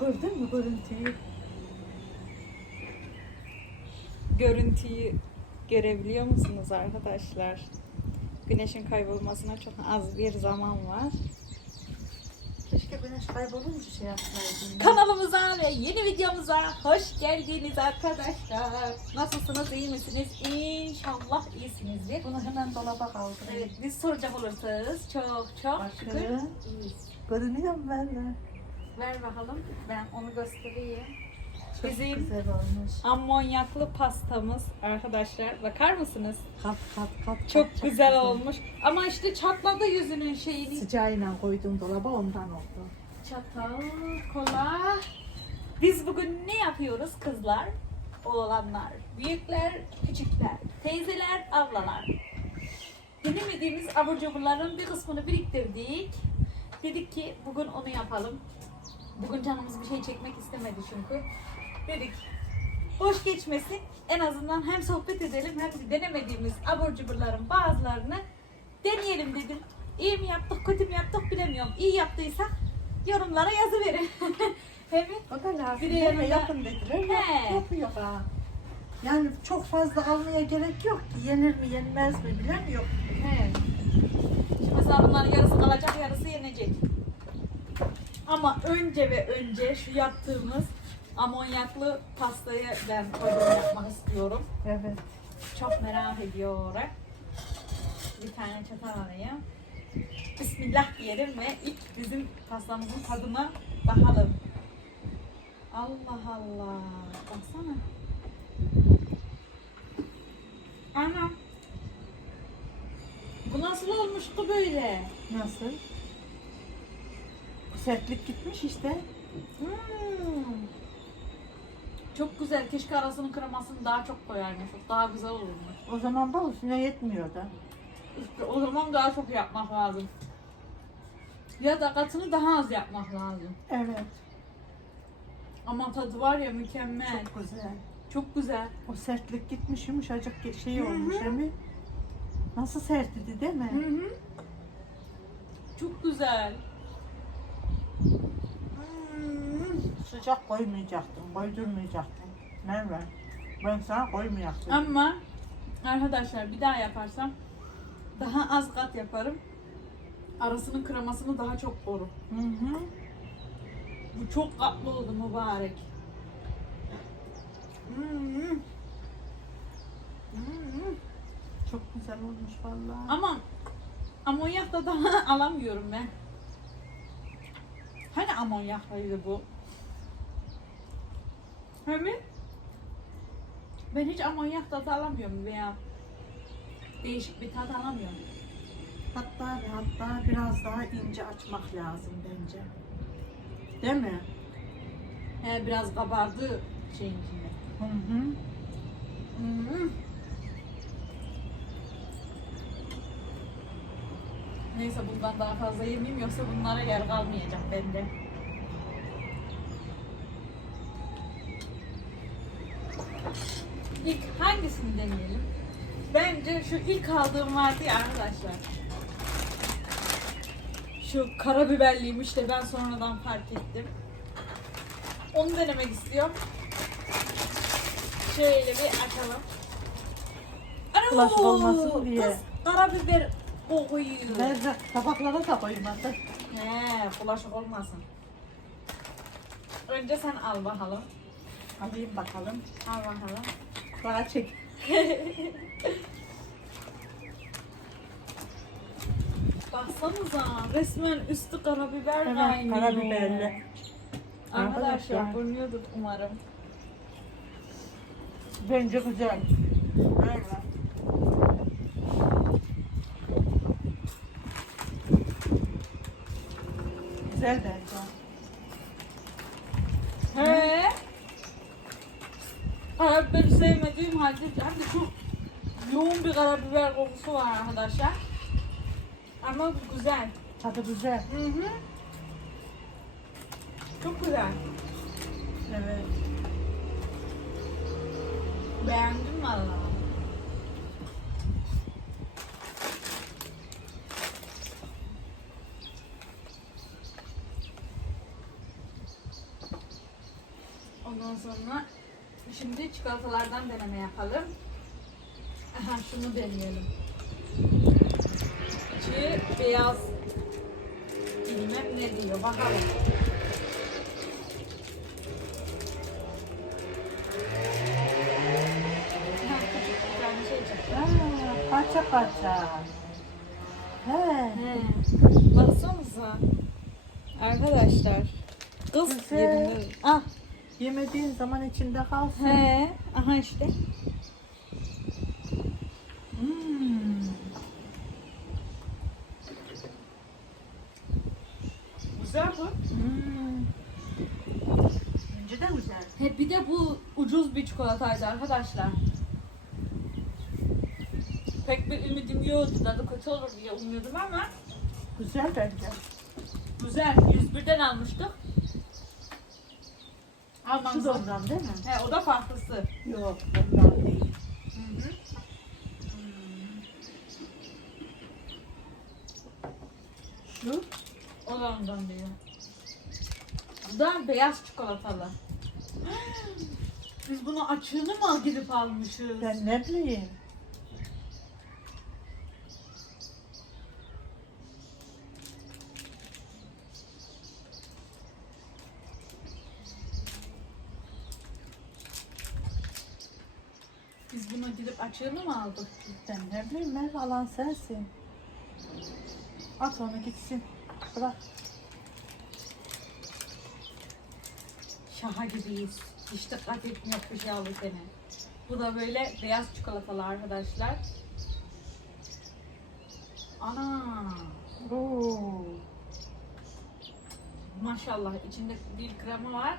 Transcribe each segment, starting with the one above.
Gördün mü görüntüyü? Görüntüyü görebiliyor musunuz arkadaşlar? Güneşin kaybolmasına çok az bir zaman var. Keşke güneş kaybolunca şey yapsaydım. Kanalımıza ve yeni videomuza hoş geldiniz arkadaşlar. Nasılsınız, iyi misiniz? İnşallah iyisinizdir. Bunu hemen dolaba kaldırayım. Evet, biz soracak olursanız çok çok şükür Bakın. iyiyiz. Görünüyor mu ben de? Ver bakalım, ben onu göstereyim. Çok Bizim- güzel olmuş. Amonyaklı pastamız arkadaşlar. Bakar mısınız? Kat kat kat. Çok kat, güzel olmuş. Ama işte çatladı yüzünün şeyini. Sıcağıyla koydum dolaba ondan oldu. Çatal, kola. Biz bugün ne yapıyoruz kızlar? Oğlanlar, büyükler, küçükler, teyzeler, ablalar. Denemediğimiz abur cuburların bir kısmını biriktirdik. Dedik ki bugün onu yapalım. Bugün canımız bir şey çekmek istemedi çünkü. Dedik boş geçmesin. En azından hem sohbet edelim hem de denemediğimiz abur cuburların bazılarını deneyelim dedim. İyi mi yaptık, kötü mü yaptık bilemiyorum. İyi yaptıysak yorumlara yazıverin. Hem O da lazım. Bir de yanında- Yapın dediler. He. yapıyor ha. Yani çok fazla almaya gerek yok ki. Yenir mi yenmez mi bilemiyor. He. Şimdi mesela bunların yarısı kalacak, yarısı yenecek. Ama önce ve önce şu yaptığımız amonyaklı pastayı ben koydum yapmak istiyorum. Evet. Çok merak ediyorum. Bir tane çatal alayım. Bismillah diyelim ve ilk bizim pastamızın tadına bakalım. Allah Allah. Baksana. Anam. Bu nasıl olmuştu böyle? Nasıl? Sertlik gitmiş işte. Hmm. Çok güzel. Keşke arasının kremasını daha çok koyarmışız. Daha güzel olurmuş. O zaman bal üstüne yetmiyor da. İşte o zaman daha çok yapmak lazım. Ya da katını daha az yapmak lazım. Evet. Ama tadı var ya mükemmel. Çok güzel. Çok güzel. O sertlik gitmiş yumuşacık şey Hı hı. olmuş emi. Nasıl sert idi değil Hı mi? hı. Çok güzel. Hmm. Sıcak koymayacaktın, koydurmayacaktın. Merve. Ben sana koymayacaktım. Ama arkadaşlar bir daha yaparsam daha az kat yaparım. Arasının kremasını daha çok korur. Hı hı. Bu çok katlı oldu mübarek. Hmm. Hmm. Çok güzel olmuş vallahi. Ama amonyak da daha alamıyorum ben. Hani amonyaklıydı bu? He mi? Ben hiç amonyak tadı alamıyorum veya değişik bir tat alamıyorum. Hatta ve hatta biraz daha ince açmak lazım bence. Değil mi? He biraz kabardı şeyin içinde. Hı hı. Hmm. Neyse bundan daha fazla yemeyeyim yoksa bunlara yer kalmayacak bende. İlk hangisini deneyelim? Bence şu ilk aldığım vardı ya arkadaşlar. Şu karabiberliymiş de ben sonradan fark ettim. Onu denemek istiyorum. Şöyle bir açalım. Ana Bulaşık bu, olmasın diye. Kız karabiber kokuyor. Merve tabaklara da koymadı. He, bulaşık olmasın. Önce sen al bakalım. Alayım bakalım. Al bakalım. Daha çek. Baksanıza resmen üstü karabiber Evet, kaynıyor. karabiberli. Arkadaşlar Arkadaşlar. görünüyordur umarım. Bence güzel. Merve. Güzel bence. He. Karabiberi sevmediğim halde hem de çok yoğun bir karabiber kokusu var arkadaşlar. Ama güzel. Tadı güzel. Hı hı. Çok güzel. Evet. Beğendim valla. Ondan sonra şimdi çikolatalardan deneme yapalım. Aha şunu deneyelim. İçi beyaz bilmem ne diyor bakalım. Parça parça. He. He. Baksanıza. Arkadaşlar. Kız Güzel. yerinde. Ah. Yemediğin zaman içinde kalsın. He. Aha işte. Hmm. Güzel bu. Hmm. İnce de güzel. He bir de bu ucuz bir çikolataydı arkadaşlar. Pek bir ümidim yoktu. Tadı kötü olur diye umuyordum ama Güzel bence. güzel. 101'den almıştık. Şu Almamız da ondan değil mi? He o da farklısı. Yok ondan değil. Şu O da ondan diyor. Bu da beyaz çikolatalı. Biz bunu açığını mı gidip almışız? ben ne bileyim. Biz bunu gidip açığını mı aldık? Ben ne bileyim ben alan sensin. At onu gitsin. Bırak. Şaha gibiyiz. Hiç dikkat etmiyor bir şey aldı seni. Bu da böyle beyaz çikolatalı arkadaşlar. Ana Oo. maşallah içinde bir krema var.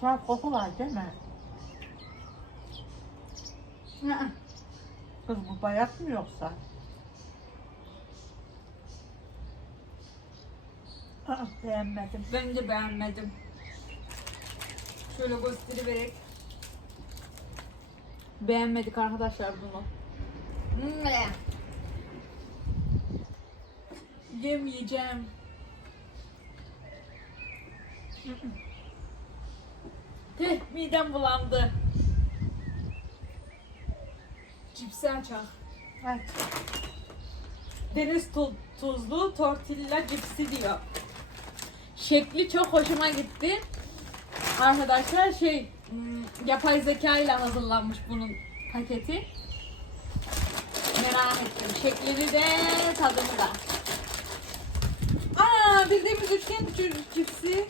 Tuhaf koku var değil mi? Kız bu bayat mı yoksa? Aa, beğenmedim. Ben de beğenmedim. Şöyle gösterivererek. Beğenmedik arkadaşlar bunu. Yemeyeceğim. Teh midem bulandı. Cipsi açar. Ay, Deniz tu- tuzlu tortilla cipsi diyor. Şekli çok hoşuma gitti. Arkadaşlar şey hmm, yapay zeka ile hazırlanmış bunun paketi. Merak ettim. Şeklini de tadını da. Aa bildiğimiz üçgen cip- cipsi.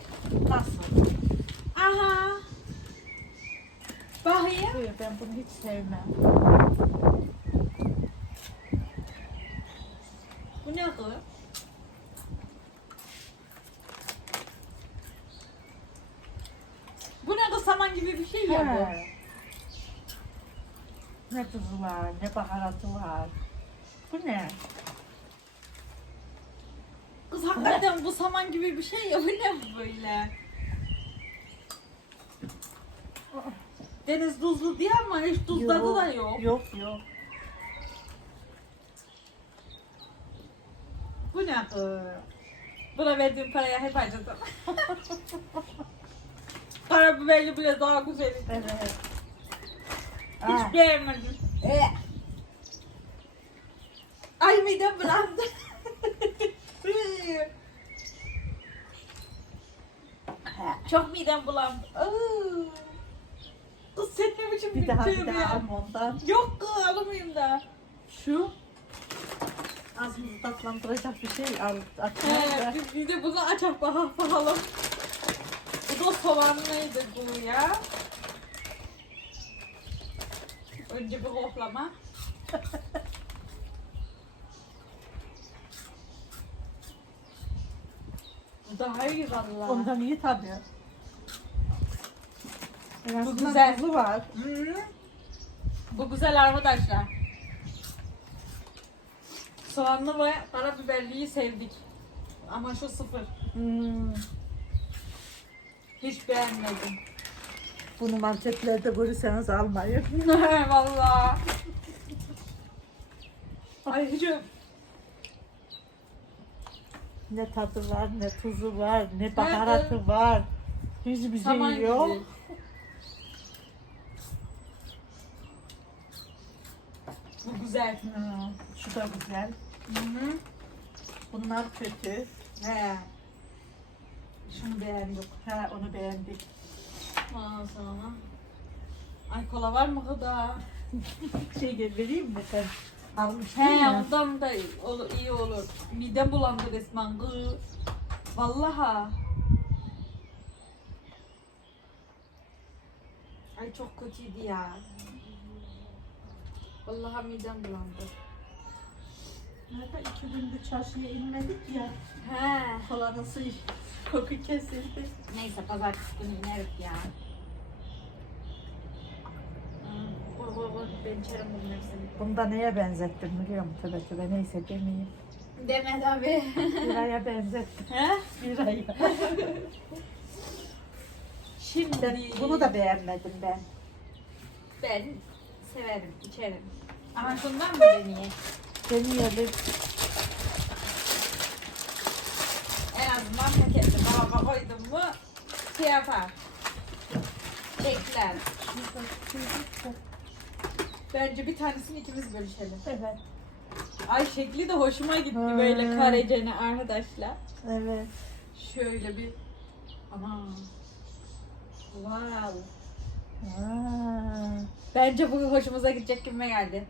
nasıl? Aha. Bakayım. Buyur, ben bunu hiç sevmem. Bu ne kız? Bu ne kız saman gibi bir şey ya bu. He. Ne tuzu var, ne baharatı var. Bu ne? Kız hakikaten bu saman gibi bir şey ya bu ne böyle? Deniz tuzlu diye ama hiç tuz tadı da yok. Yok yok. Bu ne kız? Buna verdiğim paraya hep harcadım. Karabiberli bile daha güzel. Evet. Hiç Ha, beğenmedim. Ay midem bulandı. Çok midem bulandı. Aa. Kız sen ne biçim bir daha bir daha ya? alma ondan. Yok kız alamayayım da. Şu ağzımızı tatlandıracak bir şey al. He, biz, biz de bunu açak bakalım. bakalım. Bu da soğanlıydı bu ya. Önce bir koklama. Bu daha iyi valla. Ondan iyi tabii. En azından güzel. tuzu var. Bu güzel arkadaşlar. Soğanlı ve karabiberliyi sevdik. Ama şu sıfır. Hmm. Hiç beğenmedim. Bunu marketlerde görürseniz almayın. Valla. Ay hiç Ne tadı var, ne tuzu var, ne baharatı var. Hiçbir şey saman yok. gibi. Güzel. Hı, şu da güzel. Hı hı. Bunlar kötü. He. Şunu beğendik. Ha, onu beğendik. Ondan sonra. Ay kola var mı gıda? Şey vereyim mi sen? Almıştın He ya. ondan da iyi olur. Midem bulandı resmen gı. Vallaha. Ay çok kötüydü ya. Vallahi midem bulandı. Nerede iki gündür çarşıya inmedik ya. He. Kolanın suyu koku kesildi. Neyse pazartesi günü ineriz ya. Hmm, Koy koy koy ben içerim bunun hepsini. Bunu da neye benzettim biliyor musun? Tövbe tövbe neyse demeyeyim. Deme abi. Biraya benzettim. He? Biraya. Şimdi Ben bunu da beğenmedim ben. ben severim, içerim. Ama şundan mı deneyeyim? Deneyelim. En azından paketli dolaba koydum mu şey yapar. Bekler. Bence bir tanesini ikimiz bölüşelim. Evet. Ay şekli de hoşuma gitti Hmm. böyle karecene arkadaşlar. Evet. Şöyle bir Ana. Wow. Aa, Bence bu hoşumuza gidecek gibime geldi.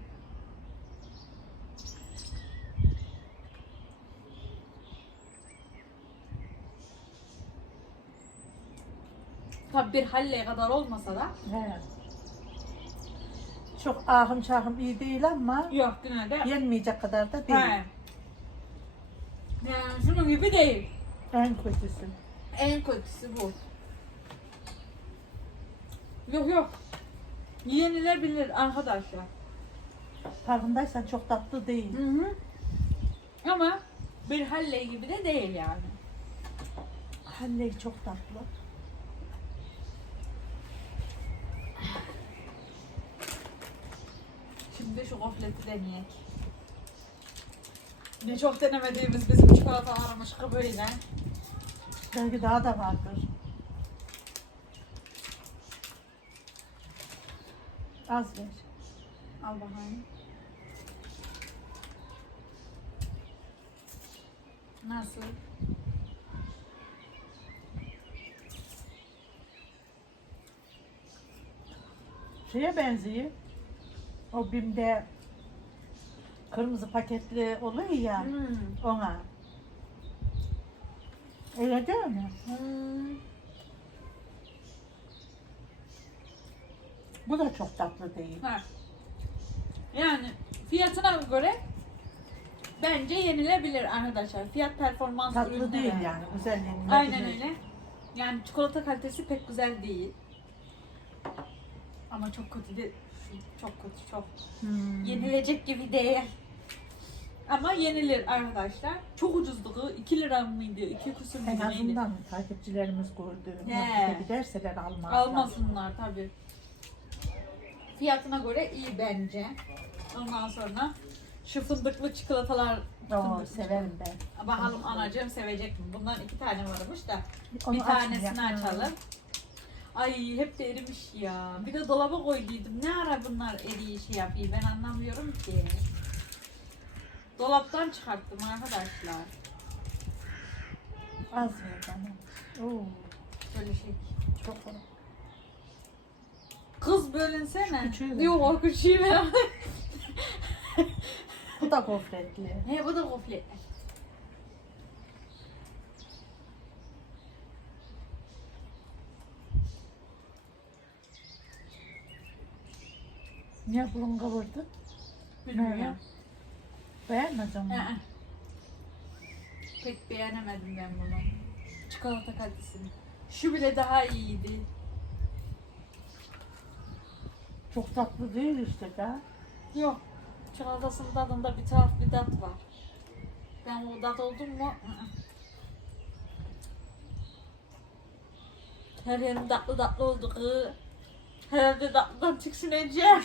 Tabi bir halle kadar olmasa da he. Çok ahım çahım iyi değil ama yok yine de yenmeyecek kadar da değil. He. Yani şunun gibi değil. En kötüsü. En kötüsü bu. Yok yok. Yenilebilir arkadaşlar. Farkındaysan çok tatlı değil. Hı hı. Ama bir halle gibi de değil yani. Halley çok tatlı. Şimdi şu gofleti deneyek. Ne çok denemediğimiz bizim çikolatalarmış ki böyle. Belki daha da vardır. Az ver. Al bakayım. Nasıl? Şeye benziyor. O BİM'de kırmızı paketli oluyor ya Hmm. ona. Öyle değil mi? Hmm. Bu da çok tatlı değil. Ha. Yani fiyatına göre bence yenilebilir arkadaşlar. Fiyat performans Tatlı ürünü değil yani. yani. Aynen öyle. Yani çikolata kalitesi pek güzel değil. Ama çok kötü de çok kötü çok. Hmm. Yenilecek gibi değil. Ama yenilir arkadaşlar. Çok ucuzdu. 2 lira mıydı? 2 kusur En muydu? neydi? azından takipçilerimiz gördü. He. Giderseler almazlar. Almasınlar tabi. Fiyatına göre iyi bence. Ondan sonra şu fındıklı çikolatalar Oo, fındıklı severim ben. Bakalım anacığım sevecek mi? Bundan iki tane varmış da Onu bir tanesini açmayacağım. açalım. Ay hep de erimiş ya. Bir de dolaba koyduydum. Ne ara bunlar eriyi şey yapayım ben anlamıyorum ki. Dolaptan çıkarttım arkadaşlar. Az ver bana. Oo, Böyle şey. çok Kız bölünsene. Küçüğü. Yok o küçüğü ver. Bu da gofretli. He bu da goflet. Niye bunu kavurdun? Bilmiyorum. Beğenmedin mi? Aa. Pek beğenemedim ben bunu. Çikolata kalitesini. Şu bile daha iyiydi. Çok tatlı değil işte da. Yok. Çikolatasının tadında bir tuhaf bir tat var. Ben o tat oldum mu? Her yerim tatlı tatlı oldu. kız. Herhalde tatlıdan tiksineceğim.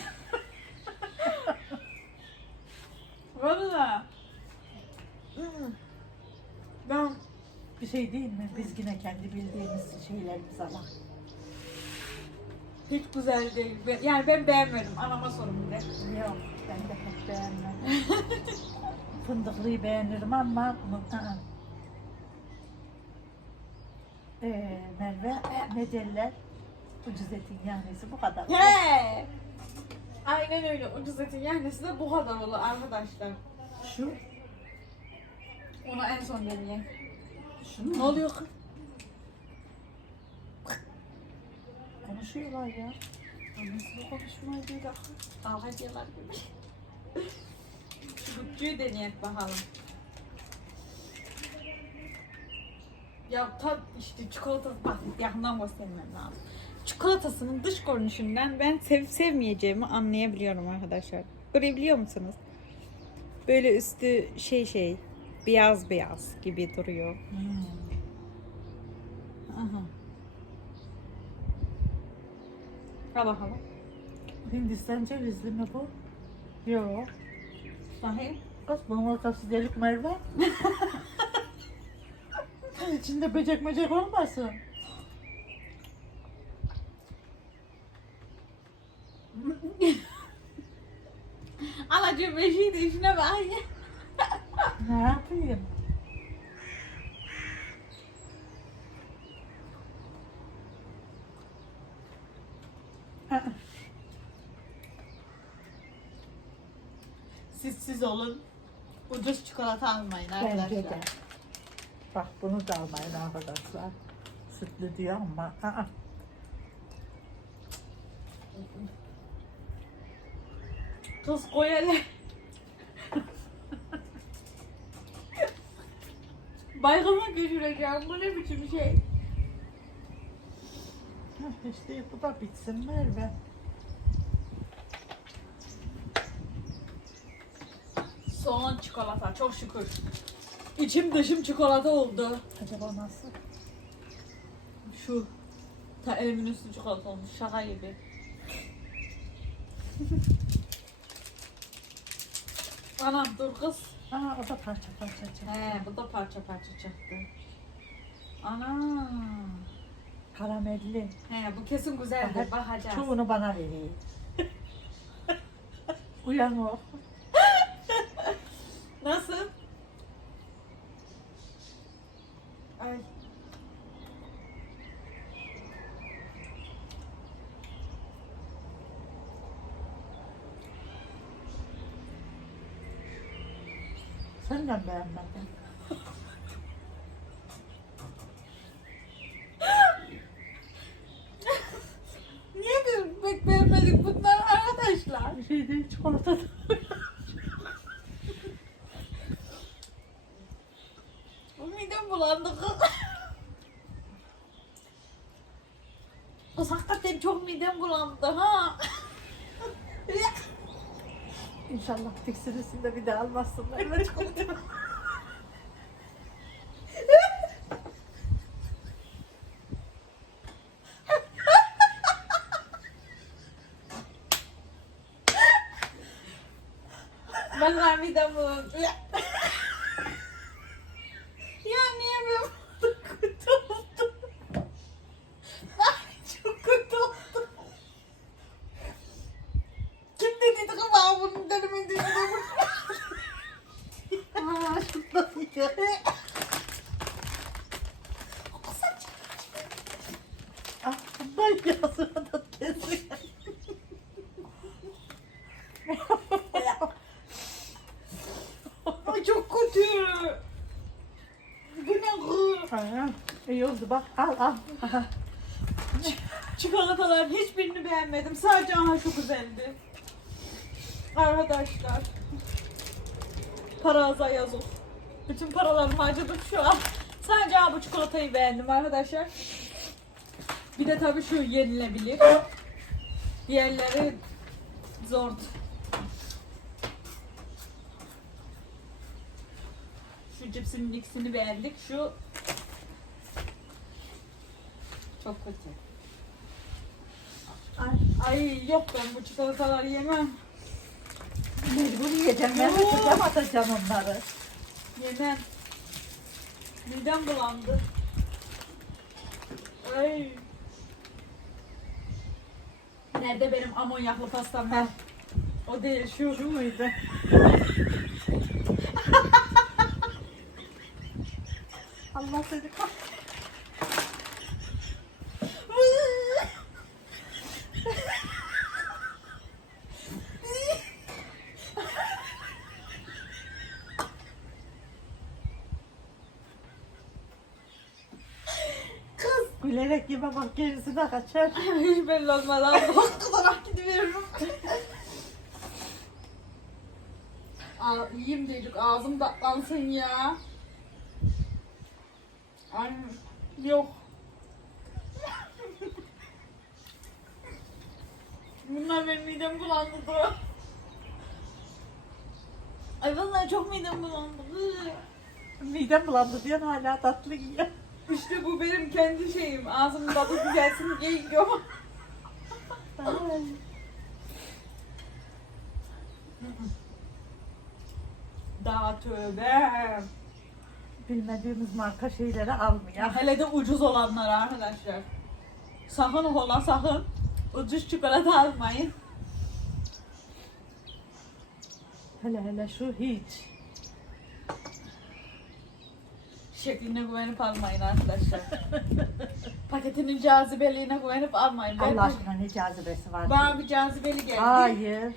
Valla. Ben Bir şey değil mi? Biz yine kendi bildiğimiz şeylerimiz ama. Hiç güzel değil. Ben- Yani ben beğenmedim. Anama sorun bir de. Yok, ben de pek beğenmedim. Fındıklıyı beğenirim ama bunu... ı-ı. Ee, Merve, ne derler? Ucuz etin yanesi bu kadar. He. Aynen öyle. Ucuz etin yanesi de bu kadar olur arkadaşlar. Şu, Onu en son deneyeyim. şunu Ne oluyor kız? Konuşuyorlar ya. Nasıl konuşmayı değil. Kavga ediyorlar gibi. Şu Gutçuyu deneyelim bakalım. Ya tat işte çikolata bak yakından göstermem lazım. Çikolatasının dış görünüşünden ben sevip sevmeyeceğimi anlayabiliyorum arkadaşlar. Görebiliyor musunuz? Böyle üstü şey şey beyaz beyaz gibi duruyor. Hmm. Aha. Al bakalım. Hindistan cevizli mi bu? Yok. Bakayım. Kız bunun ortası delik Merve. İçinde böcek böcek olmasın. Anacığım beşiği de işine bak. Ne yapayım? Siz olun. Ucuz çikolata almayın Bence arkadaşlar. de. Bak bunu da almayın arkadaşlar. Sütlü diyor ama. Aa, Kız koy hele. Baygınlık geçireceğim. Bu ne biçim şey? heh, işte bu da bitsin Merve. Son çikolata çok şükür. İçim dışım çikolata oldu. Acaba nasıl? Şu. Ta elimin üstü çikolata olmuş. Şaka gibi. Anam dur kız. Aa o da parça parça çıktı. He bu da parça parça çıktı. Ana. Karamelli. He bu kesin güzeldir. Bak, Bakacağız. Çoğunu bana vereyim. Uyan o. Nasıl? Ay. Beğenmedin. Niye biz pek beğenmedik bunlar arkadaşlar? Bir şey değil çikolata da. Midem bulandı kız. Kız hakikaten çok midem bulandı ha. İnşallah de bir daha almazsınlar. Evet çikolata. Vallahi midem bulandı. ya niye ben kötü oldum? Ay çok kötü oldum. Kim dedi ki bana bunun derimi diye Aa şundan ye. Ah da kesin. Ay çok kötü. Bu ne? Aha, iyi oldu bak al al. Aha. Çikolataların hiçbirini beğenmedim. Sadece aha şu güzeldi. Arkadaşlar. Para aza yazıl. Bütün paralarımı harcadım şu an. Sadece aha bu çikolatayı beğendim arkadaşlar. Bir de tabii şu yenilebilir. Diğerleri zor. Şu cipsin ikisini beğendik. Şu çok kötü. Ay Ay yok ben bu çikolataları yemem. Mecbur yiyeceğim. Ben çöpe atacağım onları. Yemem. Midem bulandı. Ay. Nerede benim amonyaklı pastam? Heh. O değil şu. Şu muydu? Allah seni kah. Kız. Yeme bak gerisi de kaçar. Hiç belli olmadan korkularak gidiyorum. Aa, yiyeyim dedik ağzım tatlansın ya. Ay, yok. Bunlar benim midem bulandırdı. Ay vallahi çok midem bulandırdı. Midem bulandı diyorsun hala tatlı yiyor. İşte bu benim kendi şeyim. Ağzımın tadı güzelsin diye yiyorum. Daha tövbe. Bilmediğimiz marka şeyleri almıyor. Hele de ucuz olanlar arkadaşlar. Sakın ola sakın. Ucuz çikolata almayın. Hele hele şu hiç. Şekline güvenip almayın arkadaşlar. Paketinin cazibeliğine güvenip almayın. Ben- Allah aşkına ne cazibesi var. Bana bir cazibeli geldi. Hayır.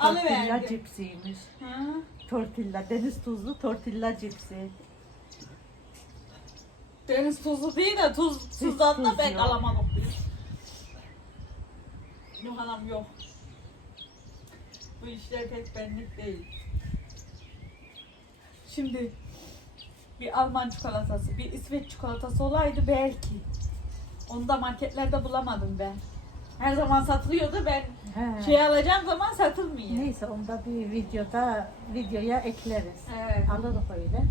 Tortilla Alıverdi. cipsiymiş. Ha? Tortilla, deniz tuzlu tortilla cipsi. Deniz tuzlu değil de tuz, tuzdan da tuz pek yok. alamadık biz. Yok anam yok. Bu işler pek benlik değil. Şimdi bir Alman çikolatası, bir İsveç çikolatası olaydı belki. Onu da marketlerde bulamadım ben. Her zaman satılıyordu ben He. şey alacağım zaman satılmıyor. Neyse onu da bir videoda videoya ekleriz. Evet. Alırız öyle.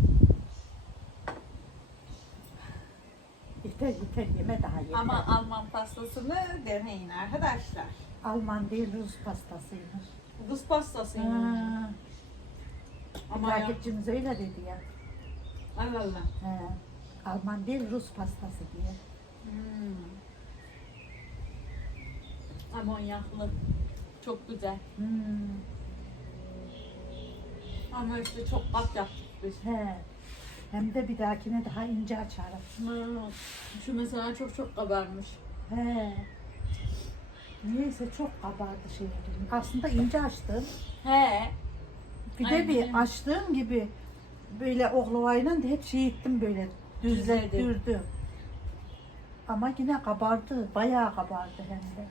Yeter yeter yeme daha yeter. Ama Alman pastasını deneyin arkadaşlar. Alman değil Rus pastasıymış. Rus pastasıymış. Ha. Ama ya. Öyle dedi ya. Allah Allah. He. Alman değil Rus pastası diye. Hmm. Amonyaklı. Çok güzel. Hmm. Ama işte çok kat yaptık biz. He. Hem de bir dahakine daha ince açarım. Hmm. Şu mesela çok çok kabarmış. He. Niyeyse çok kabardı şey. Aslında ince açtım. He. Bir de Aynen. bir açtığım gibi böyle oklavayla da hep şey ettim böyle düzlettirdim. Ama yine kabardı. Bayağı kabardı hem de.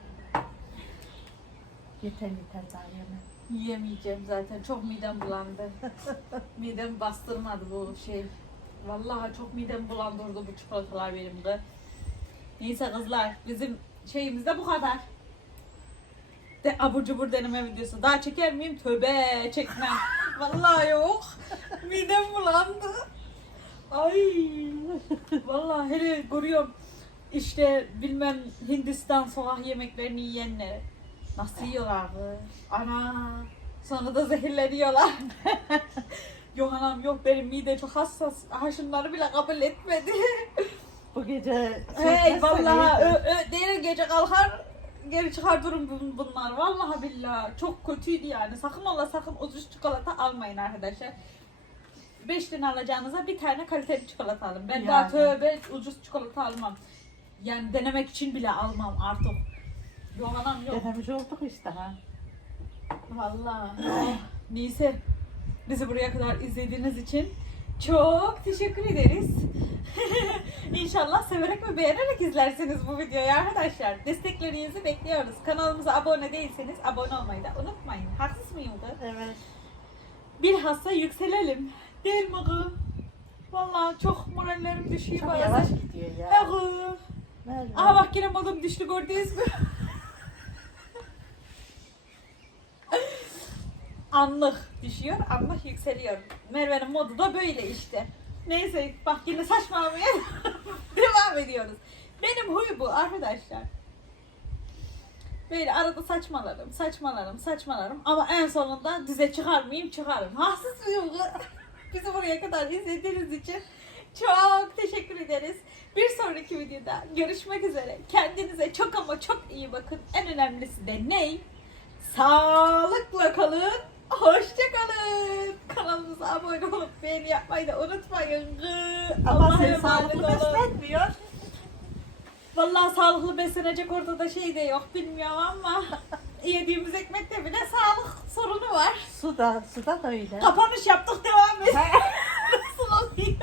Yeter yeter daha yeme. Yiyemeyeceğim zaten. Çok midem bulandı. midem bastırmadı bu şey. Vallahi çok midem bulandırdı bu çikolatalar benim de. Neyse kızlar bizim şeyimiz de bu kadar. De abur cubur deneme videosu. Daha çeker miyim? Tövbe çekmem. Vallahi yok. Midem bulandı. Ay. Vallahi hele görüyorum. İşte bilmem Hindistan sokak yemeklerini yiyenler. Nasıl yiyorlar kız? Ana. Sonra da zehirleniyorlar. yok anam yok benim mide çok hassas. Ha şunları bile kabul etmedi. Bu gece hey vallahi ö, ö, değil gece kalkar geri çıkar durum bun- bunlar. Vallahi billahi çok kötüydü yani. Sakın ola sakın ucuz çikolata almayın arkadaşlar. 5 lira alacağınıza bir tane kaliteli çikolata alın. Ben daha Yani. tövbe ucuz çikolata almam. Yani denemek için bile almam artık. Yok anam yok. Denemiş olduk işte ha. Vallahi. Neyse. Bizi buraya kadar izlediğiniz için çok teşekkür ederiz. İnşallah severek ve beğenerek izlersiniz bu videoyu arkadaşlar. Desteklerinizi bekliyoruz. Kanalımıza abone değilseniz abone olmayı da unutmayın. Haksız mıyım kız? Evet. Bilhassa yükselelim. Değil mi kız? Vallahi çok morallerim düşüyor Çok bazen. yavaş gidiyor ya. He kız. Ver. Aha bak yine modum düştü gördünüz mü? anlık düşüyor, anlık yükseliyor. Merve'nin modu da böyle işte. Neyse bak yine saçmalamaya devam ediyoruz. Benim huy bu arkadaşlar. Böyle arada saçmalarım, saçmalarım, saçmalarım. Ama en sonunda dize çıkar mıyım? Çıkarım. Haksız mıyım? Bizi buraya kadar izlediğiniz için çok teşekkür ederiz. Bir sonraki videoda görüşmek üzere. Kendinize çok ama çok iyi bakın. En önemlisi de ne? Sağlıkla kalın. Hoşça kalın. Kanalımıza abone olup beğeni yapmayı da unutmayın. Ama Allah'a sen emanet sağlıklı olun. beslenmiyor. Vallahi sağlıklı beslenecek ortada şey de yok bilmiyorum ama yediğimiz ekmekte bile sağlık sorunu var. Suda, suda da öyle. Kapanış yaptık devam et. Nasıl oluyor?